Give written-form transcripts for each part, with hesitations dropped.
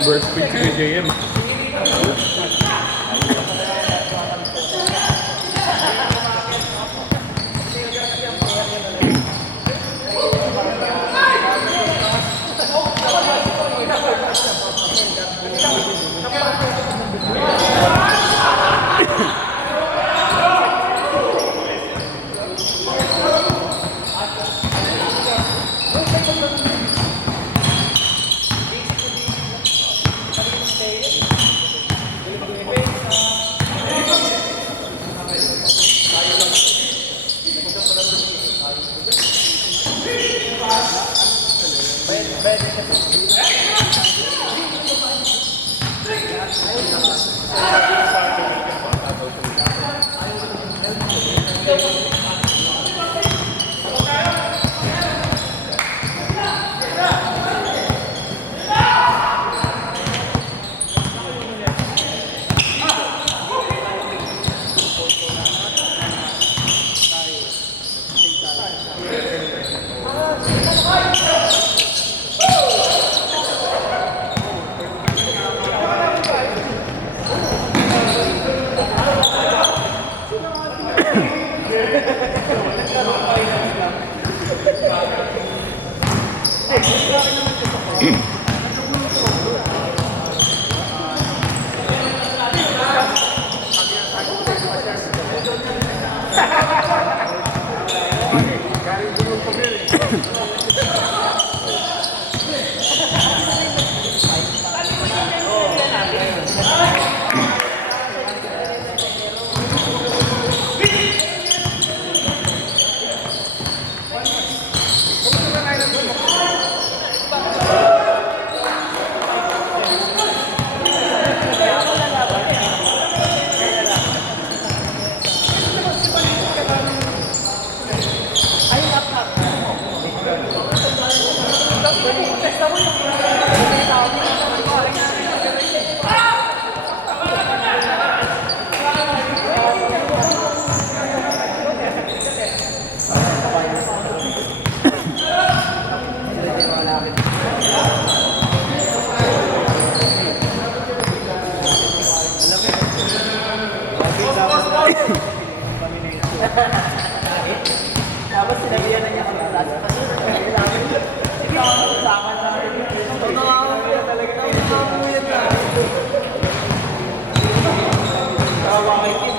Overspeed si JM. Tapos sinabihan na niya kami. Sige, sama na rin. Nakakamuya talaga. Nakakamuya na. Tawa kay Kim.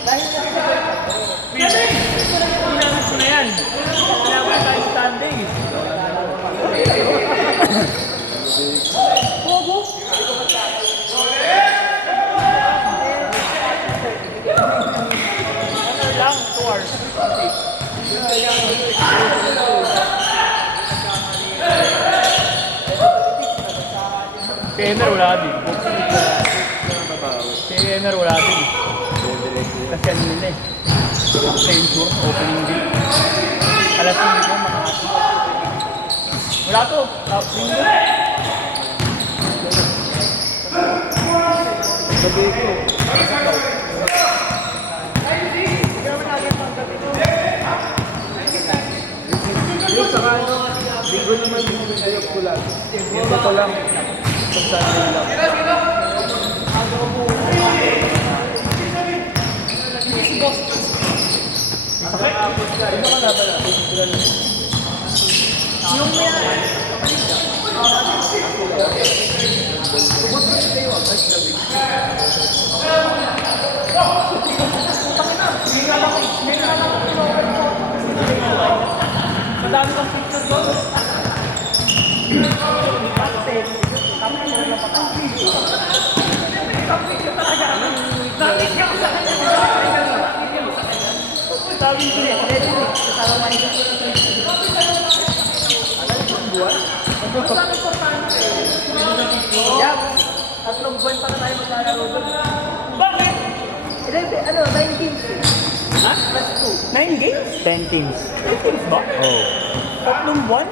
Dahil Si Ener wala din. Si Ener wala din. Kasi ano nila eh. Censure, opening day. Alas hindi ko makakasip. Wala to. Top window. Gabi ko. Yung saka ano, linggo naman yung ayok ko lang. Ito ko lang. Pag Sunday lang. Nakakapos ka. Ito ka na pala. Yung Madami kang picture doon. tatlong buwan pa na tayo maglalaro doon. Bakit? 9 games eh. Ha? Plus 2. 9 games? 10 teams. 10 teams ba? Oo. Tatlong buwan?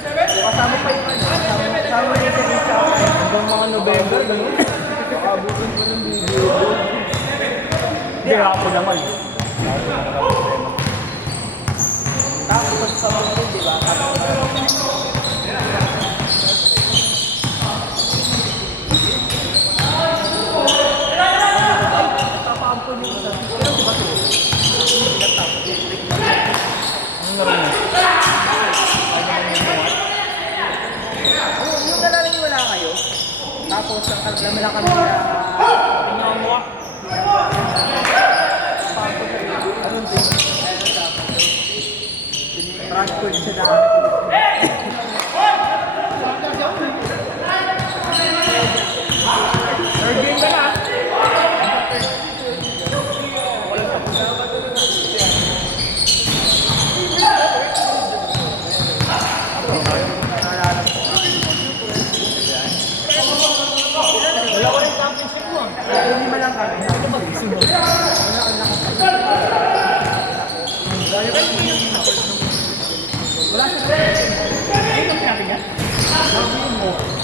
Kasama pa yung ano. Kasama yung sa isa. Hanggang mga November, gano'n. Abutin ko ng video. Hindi, ako naman. Tapos sa mga din, di ba? Tapampun yung isa. Pero di ba ito? Ano na rin? Yung wala kayo. Tapos ang kaglaman lang kami na... Pinawa. Anong din? Transport siya na. Third game ka na. Wala ko yung championship mo. Hindi man lang kami. Wala siya break. Ay, kami natin yan?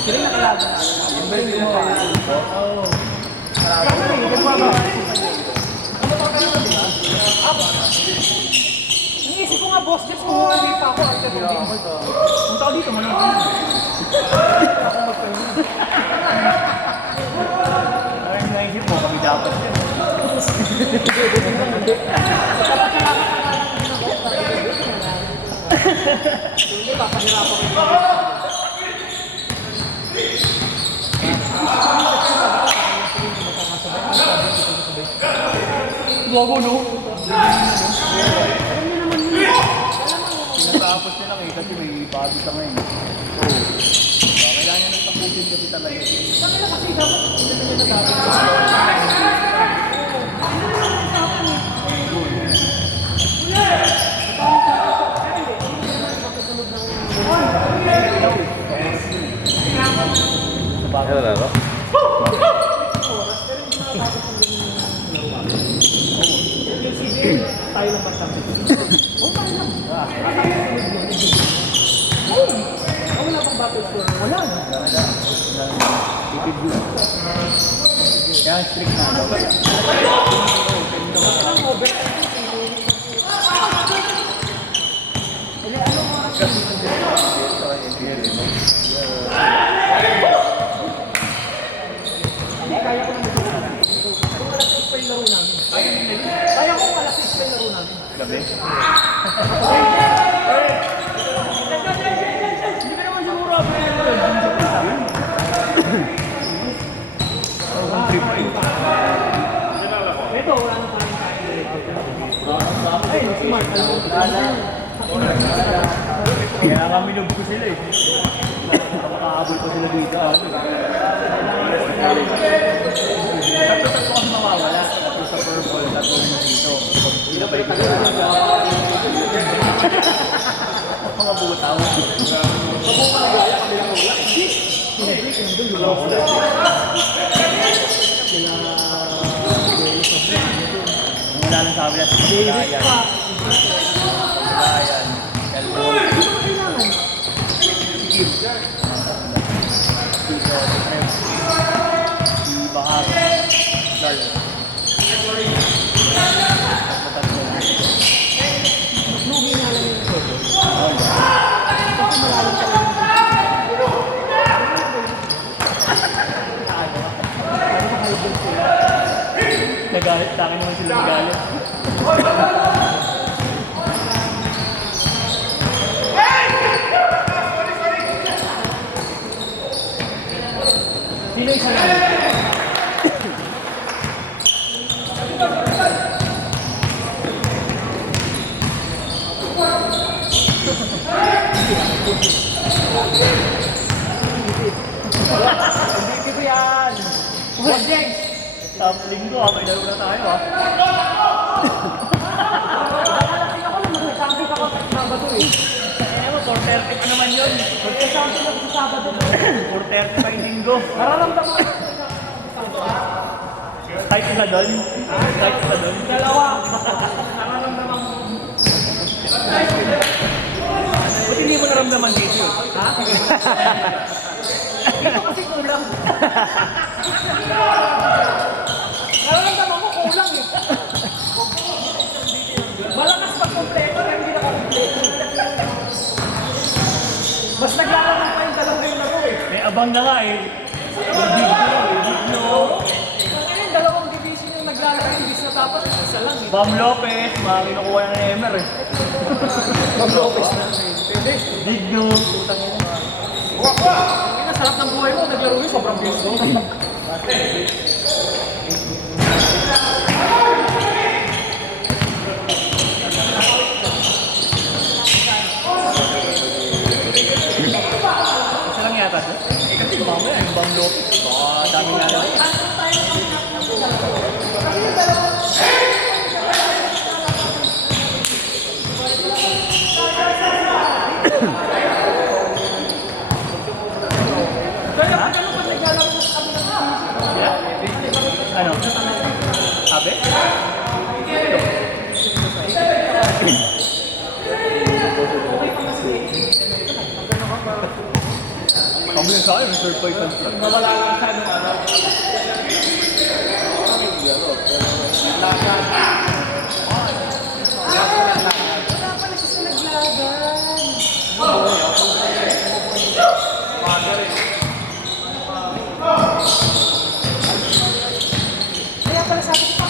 Sila yung nakalaban natin. Yung break mo. Oo. Iniisip ko nga, boss, just kung hindi pa ako. Punta ka dito, manood. Ay, naisip mo, kami dapat yan. Hindi, papahirapan ko. Bago, no? Tinatapos nila lang eh, kasi may ipabi ka ngayon. Oo. Kailangan nyo nang tapusin kasi talaga. Ano na ba? Tayo lang basta. Wala pang battle score. Wala. Titid yun. Kaya strict na. Kaya ko naman ito. Kung alas 6 pa yung laro namin. Kaya ko alas 6 pa yung laro namin. Gabi? Hindi ka naman siguro. Ito, wala na tayong kain. Ay, smart. Kaya kami love ko sila eh. Makahabol ko sila dito. Tatlo kasi mawawala. Tatlo sa purple, tatlo dito. Pinabay ko sila. Mga butaw. kasi nandun, yung sila. Wala lang sabi natin. David pa. Ayan. Elbon. Kailangan. Si Bahar. Dal. Lugi nga lang yung ito. Kasi malalim ka lang. Nagalit sa akin naman sila nagalit. Sino isa lang? Hindi ko yan. What next? Top linggo may dalawa na tayo Ako naman, nagsabi ka ko sa Sabado eh. Eh mo, 4:30 pa naman yun. Nagsasabi ako sa Sabado. 4:30 pa yung linggo. Mararamdaman ko. Kahit isa doon. Kahit isa doon. Dalawa. Nararamdaman ko. Ba't hindi mo naramdaman dito yun? Ha? Dito kasi kulang. Nararamdaman ko kulang eh. Malakas pag kompleto, pero hindi nakakompleto. Mas naglalaro pa yung dalawang yung laro eh. May abang na nga eh. Digno. Ngayon, dalawang division yung naglalaro, imbis na dapat isa lang eh. Bam Lopez, mga kinukuha na ni Emer eh. Mag-Lopez na. Pwede. Digno. Ang sarap ng buhay mo, naglaro yun, sobrang bilis mo. Isa lang yata siya. Eh kasi mamaya yung Bam Lopez. Baka dami nga na. Kaya pag ano pa naglalaro mo sa kabilang Ano? Sabi? Kami sa akin, may third point lang. nawala lang sa ano. Wala pala siya sa naglaban. Kaya pala sabi ko pa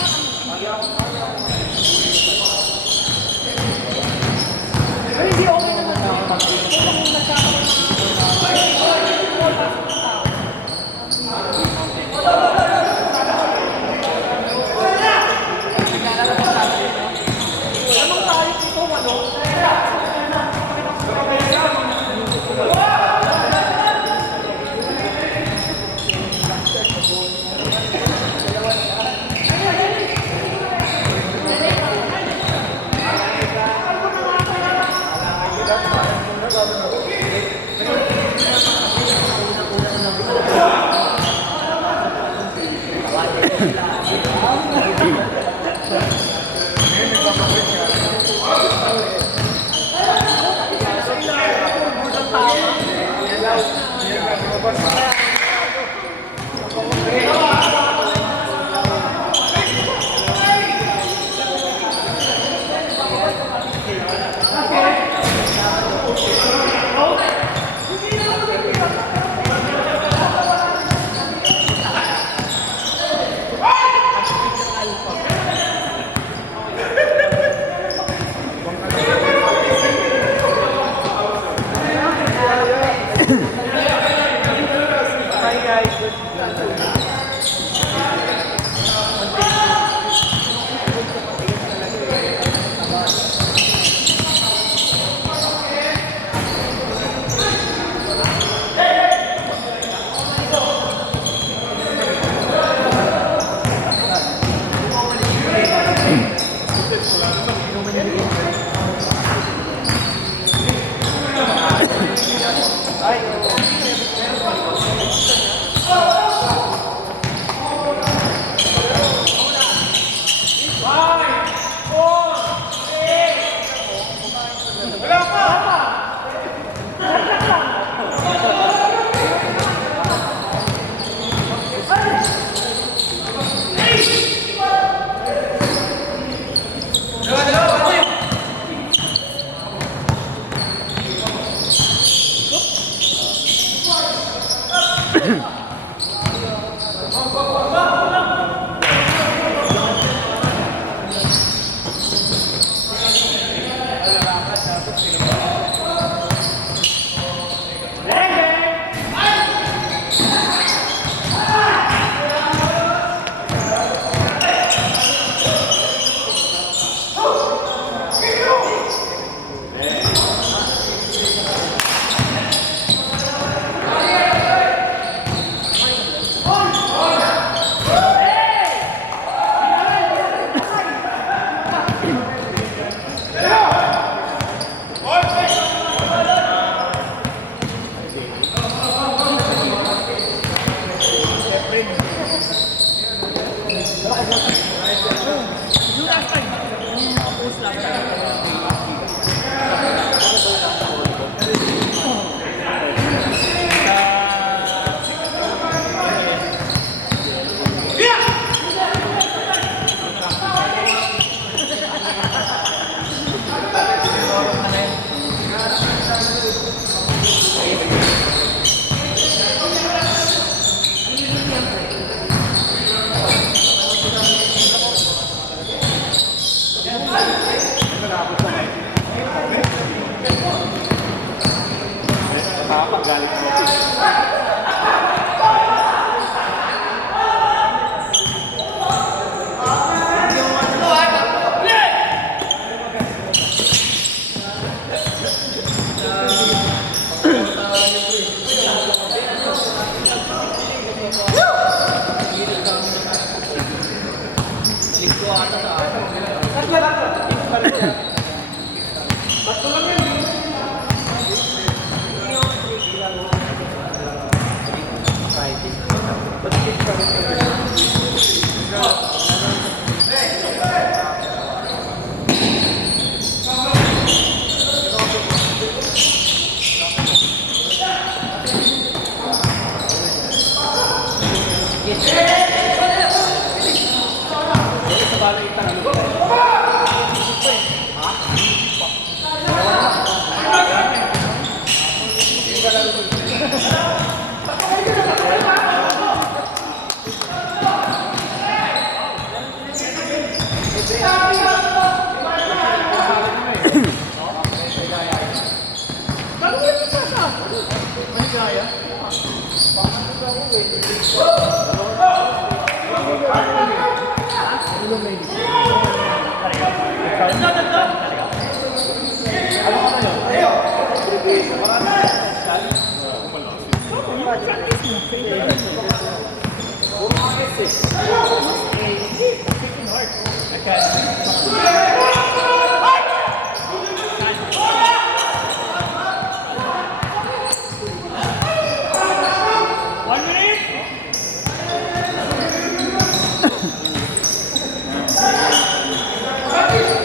pero hindi okay naman. Kung nagkakaroon anong tayo dito, ano?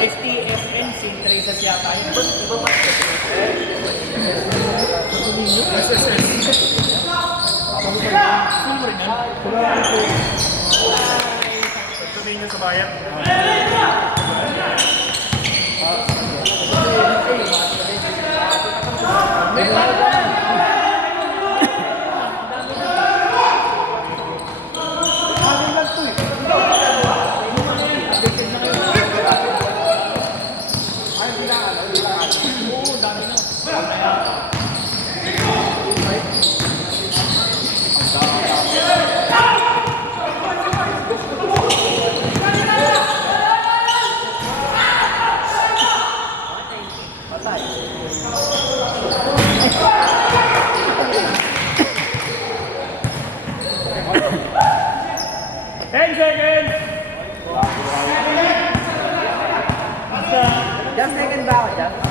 STFN, St. Teresa's yata yun. Iba ba? Sabihin nyo sa bayan. Just second ba ako dyan?